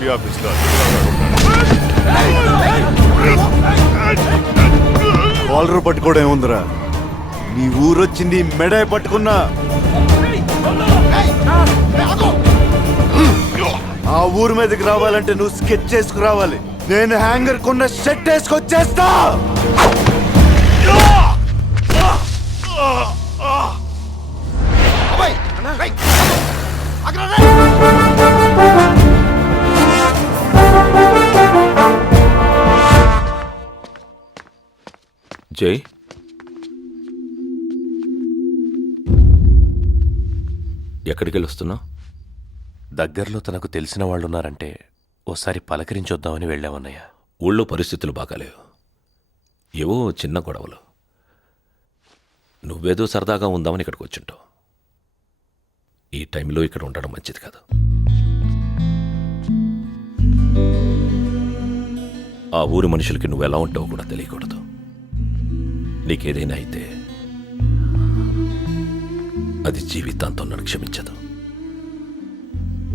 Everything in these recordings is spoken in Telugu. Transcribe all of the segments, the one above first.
ఎంపీ ఆఫీస్లో కాలర్ పట్టుకోవడం ఏముందిరా, నీ ఊరొచ్చింది మెడే పట్టుకున్నా. ఆ ఊరు మీదకి రావాలంటే నువ్వు స్కెచ్ చేసుకురావాలి. నేను హ్యాంగర్ కొన్న షర్ట్ వేసుకొచ్చేస్తా. జై, ఎక్కడికి వెళ్ళి వస్తున్నావు? దగ్గరలో తనకు తెలిసిన వాళ్ళున్నారంటే ఓసారి పలకరించొద్దామని వెళ్ళామన్నయ్య. ఊళ్ళో పరిస్థితులు బాగాలేవు, ఏవో చిన్న గొడవలు. నువ్వేదో సరదాగా ఉందామని ఇక్కడికి వచ్చింటావు. ఈ టైంలో ఇక్కడ ఉండడం మంచిది కాదు. ఆ ఊరి మనుషులకి నువ్వు ఎలా ఉంటావో కూడా తెలియకూడదు. నీకేదైనా అయితే అది జీవితాంతం నన్ను క్షమించదు.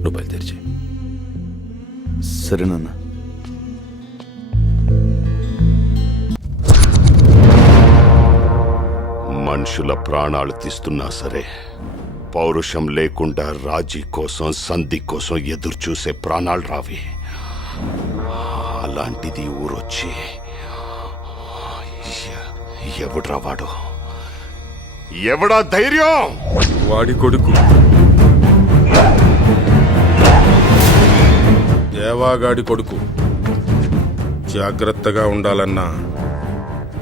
నువ్వు బయలుదేరిచే. సరేనన్నా. మనుషుల ప్రాణాలు తీస్తున్నా సరే, పౌరుషం లేకుండా రాజీ కోసం, సంధి కోసం ఎదురు చూసే ప్రాణాలు రావి. అలాంటిది ఊరొచ్చి ఎవడ్రా వాడు? ఎవడా ధైర్యం? వాడి కొడుకు దేవాగాడి కొడుకు. జాగ్రత్తగా ఉండాలన్నా.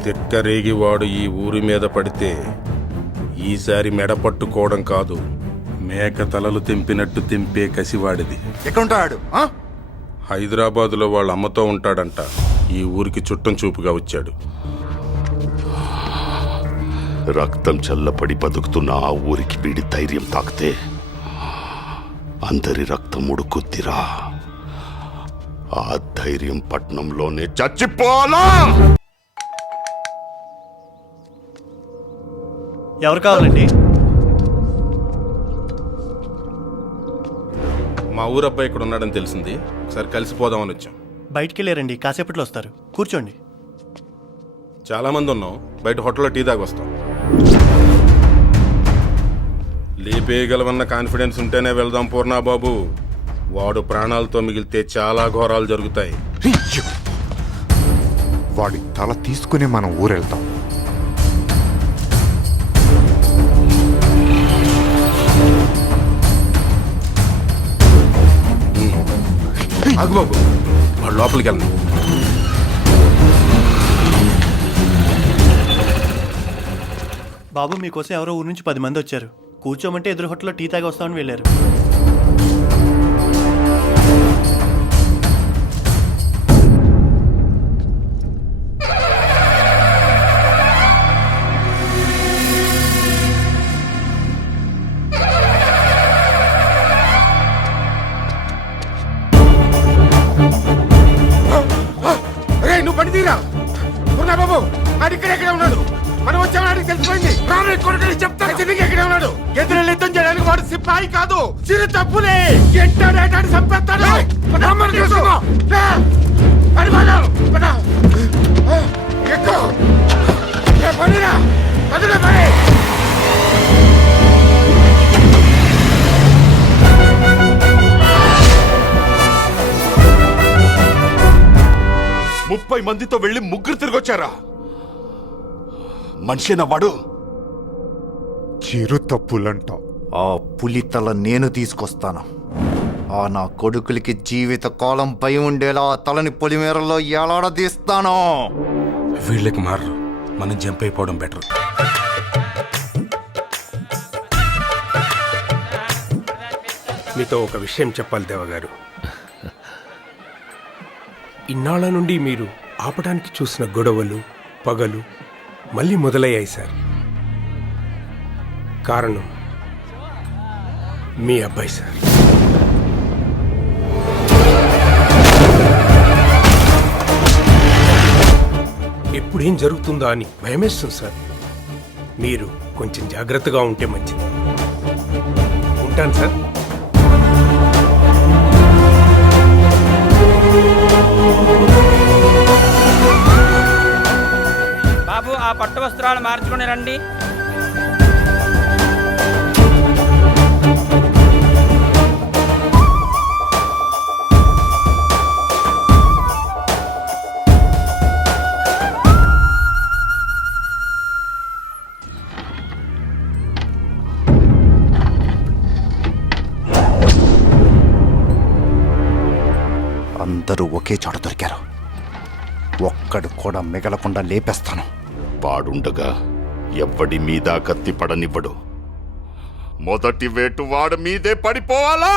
తిక్కరేగి వాడు ఈ ఊరి మీద పడితే ఈసారి మెడ పట్టుకోవడం కాదు, మేక తలలు తెంపినట్టు తెంపే కసివాడిది. ఎక్కడుంటాడు? హైదరాబాదులో వాళ్ళ అమ్మతో ఉంటాడంట. ఈ ఊరికి చుట్టం చూపుగా వచ్చాడు. రక్తం చల్లపడి బతుకుతున్న ఆ ఊరికి వీడి ధైర్యం తాకితే అందరి రక్తం ఉడుకుద్దిరా. ఆ ధైర్యం పట్నంలోనే చచ్చిపోవాలా? ఎవరు కావాలండి? మా ఊరబ్బాయి ఇక్కడ ఉన్నాడని తెలిసింది. ఒకసారి కలిసిపోదామని వచ్చాం. బయటికి వెళ్ళారండి, కాసేపట్లో వస్తారు. కూర్చోండి. చాలా మంది ఉన్నాం. బయట హోటల్లో టీ తాగి వస్తాం. లేపేయగలవన్న కాన్ఫిడెన్స్ ఉంటేనే వెళ్దాం పూర్ణాబాబు. వాడు ప్రాణాలతో మిగిలితే చాలా ఘోరాలు జరుగుతాయి. వాడి తల తీసుకుని మనం ఊరెళ్తాం. ఆగుబాబు, వాడు లోపలికి వెళ్ళండి. బాబు, మీకోసం ఎవరో ఊరు నుంచి 10 మంది వచ్చారు. కూర్చోమంటే ఎదురు హోటల్లో టీ తాగి వస్తామని వెళ్ళారు. నువ్వు పని తీరా బాబు. ఆడు ఇక్కడెక్కడ ఉన్నాడు? మనం వచ్చామని తెలిసిపోయింది. చెప్తాను ఎక్కడ ఉన్నాడు. ఎదురు యుద్ధం చేయడానికి వాడు సిపాయి కాదు, చిరు తప్పులే. ఎంటాడు చంపేస్తాడు. ముప్పై మందితో వెళ్ళి 3 తిరిగొచ్చారా? మనిషిన వాడు? చిరు తప్పులంట. ఆ పులి తల నేను తీసుకొస్తాను. ఆ నా కొడుకులకి జీవిత కాలం భయం ఉండేలా ఆ తలని పొలిమేరలో ఎలాడదీస్తాను. వీళ్ళకి మారరు, మనం జంప్ అయిపోవడం బెటర్. మీతో ఒక విషయం చెప్పాలి దేవగారు. ఇన్నాళ్ల నుండి మీరు ఆపడానికి చూసిన గొడవలు, పగలు మళ్ళీ మొదలయ్యాయి సార్. కారణం మీ అబ్బాయి సార్. ఎప్పుడేం జరుగుతుందా అని భయమేస్తుంది సార్. మీరు కొంచెం జాగ్రత్తగా ఉంటే మంచిది. ఉంటాను సార్. పట్టు వస్త్రాలు మార్చుకుని రండి. అందరూ ఒకే చోట దొరికారు. ఒక్కడు కూడా మిగలకుండా లేపేస్తాను. వాడుండగా ఎవ్వడి మీద కత్తి పడనివ్వడు. మొదటి వేటు వాడి మీదే పడిపోవాలా?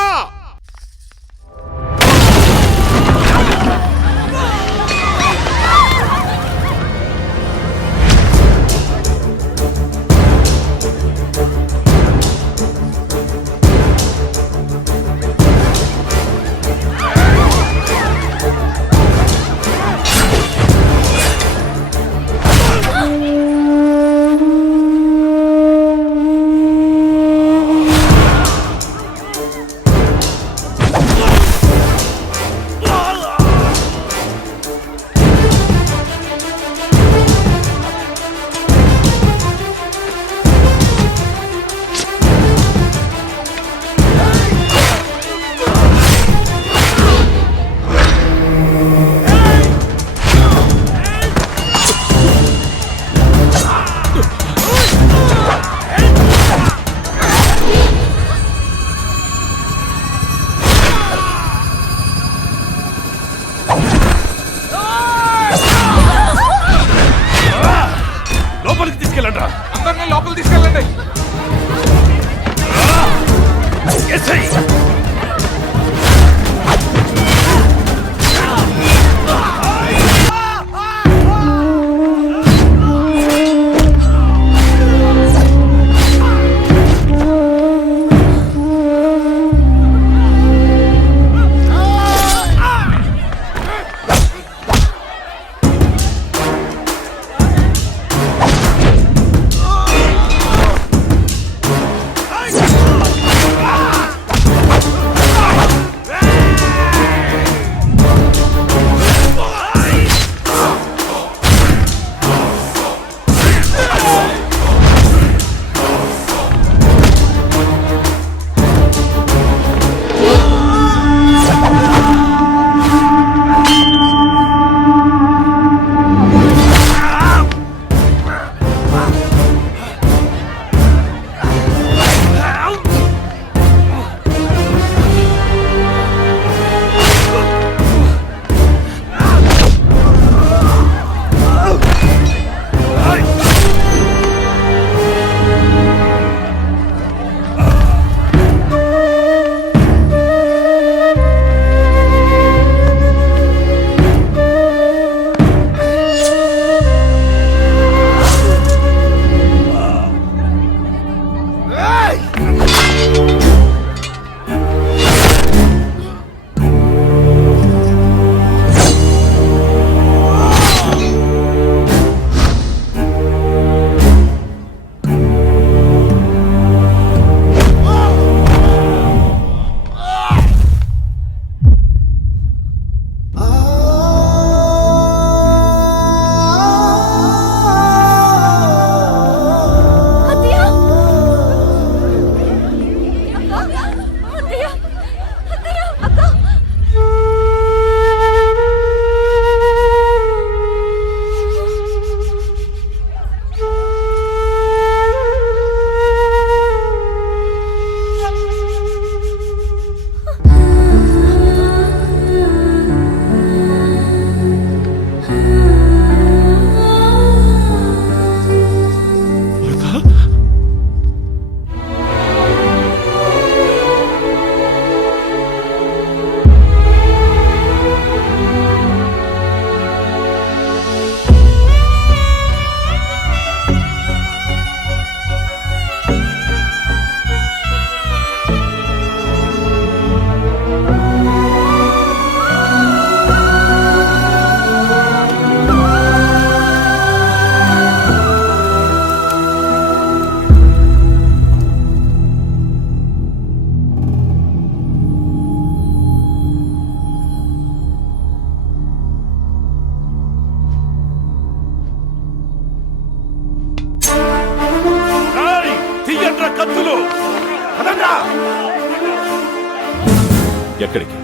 ఎక్కడికి?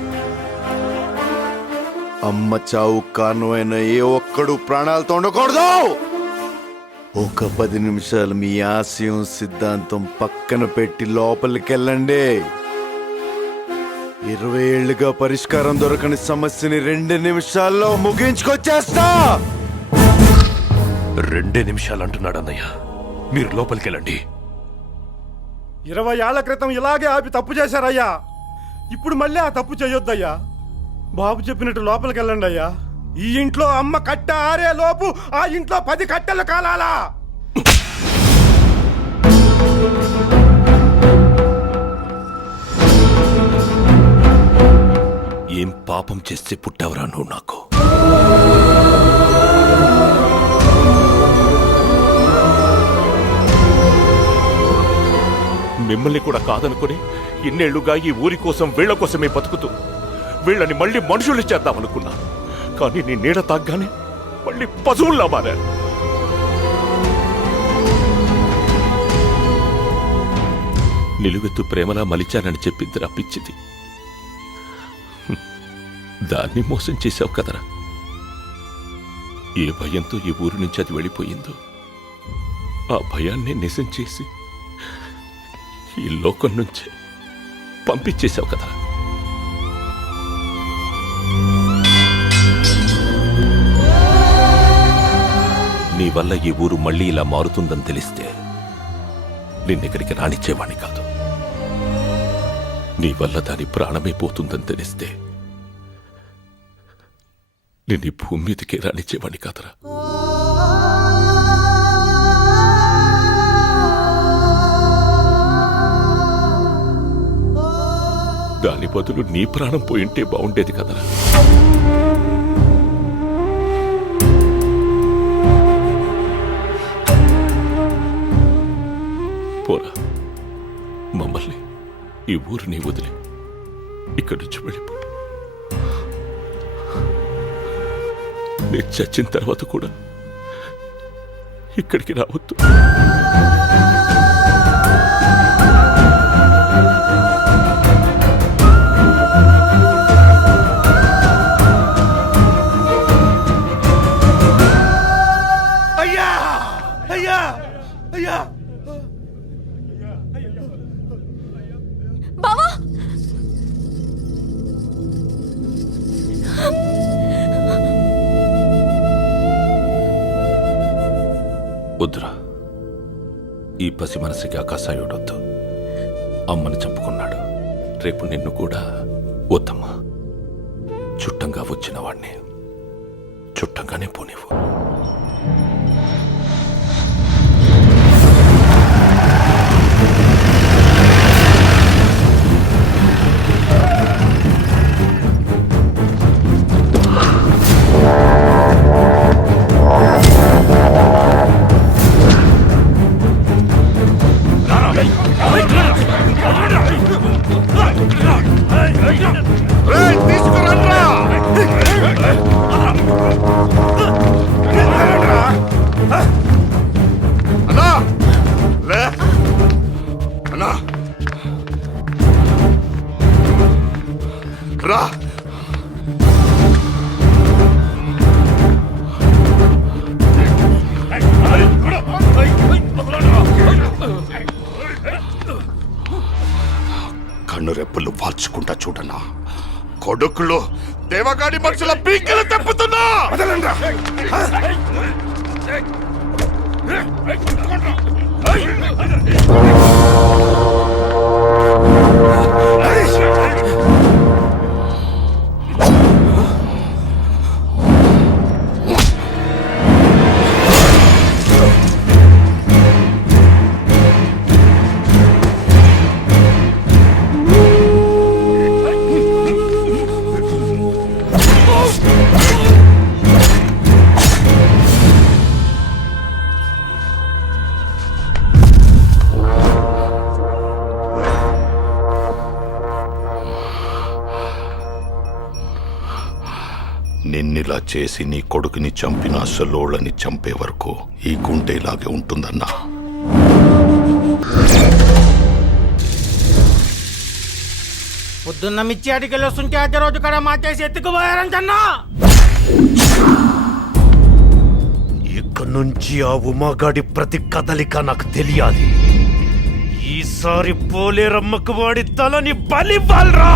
అమ్మ చావు కారణమైన ఏ ఒక్కడు ప్రాణాలతో ఉండకూడదు. ఒక 10 నిమిషాలు మీ ఆశయం సిద్ధాంతం పక్కన పెట్టి లోపలికెళ్ళండి. 20 ఏళ్లుగా పరిష్కారం దొరకని సమస్యని 2 నిమిషాల్లో ముగించుకొచ్చేస్తా. 2 నిమిషాలు అంటున్నాడు అన్నయ్య. మీరు లోపలికెళ్ళండి. 20 ఏళ్ల క్రితం ఇలాగే ఆపి తప్పు చేశారయ్యా. ఇప్పుడు మళ్ళీ ఆ తప్పు చేయొద్దయ్యా. బాబు చెప్పినట్టు లోపలికి వెళ్ళండి అయ్యా. ఈ ఇంట్లో అమ్మ కట్ట ఆరే లోపు ఆ ఇంట్లో 10 కట్టెలు కాలాలా? ఏం పాపం చేస్తే పుట్టావురా నువ్వు నాకు? మిమ్మల్ని కూడా కాదనుకుని ఇన్నేళ్లుగా ఈ ఊరి కోసం వీళ్ల కోసమే బతుకుతూ వీళ్ళని మళ్ళీ మనుషులు చేద్దామనుకున్నా. కానీ నీ నీడ తాగ్గానే మళ్ళీ పశువుల్లా మారారు. నిలువెత్తు ప్రేమలా మలిచానని చెప్పిందిరా పిచ్చిది. దాన్ని మోసం చేశావు కదరా. ఏ భయంతో ఈ ఊరి నుంచి అది వెళ్ళిపోయిందో ఆ భయాన్ని నిజం చేసి ఈ లోకం నుంచి పంపించేశావు కదరా. నీ వల్ల ఈ ఊరు మళ్ళీ ఇలా మారుతుందని తెలిస్తే నిన్నెక్కడికి రానిచ్చేవాణ్ణి కాదు. నీ వల్ల దాని ప్రాణమే పోతుందని తెలిస్తే నిన్ను ఈ భూమి మీదకే రానిచ్చేవాణ్ణి కాదురా. దాని బదులు నీ ప్రాణం పోయింటే బాగుండేది కదరా. పోరా, మమ్మల్ని ఈ ఊరిని వదిలి ఇక్కడి నుంచి వెళ్ళిపో. నేను చచ్చిన తర్వాత కూడా ఇక్కడికి రావద్దు. అయ్యా అయ్యా అయ్యా బావా వద్దురా. ఈ పసి మనసుకి ఆకాశాయుడొద్దు. అమ్మని చంపుకున్నాడు. రేపు నిన్ను కూడా వద్దమ్మా. చుట్టంగా వచ్చిన వాడిని చుట్టంగానే పోనివ్వు. రా. కన్నురెప్పలు వాల్చుకుంటా చూడనా. కొడుకులు దేవగాడి మనుషుల పీకలు తెప్పుతున్నా. నిన్నిలా చేసి నీ కొడుకుని చంపిన అసలోళ్ళని చంపే వరకు ఈ గుండె ఇలాగే ఉంటుందన్నా. పొద్దున్న మిచ్చి అడిగెళ్ళి వస్తుంటే అద్దె రోజు కూడా మార్చేసి ఎత్తుకుపోయారంటన్నా. ఇక నుంచి ఆ ఉమాగాడి ప్రతి కదలిక నాకు తెలియాలి. ఈసారి పోలేరమ్మకు వాడి తలని బలి బాల్రా.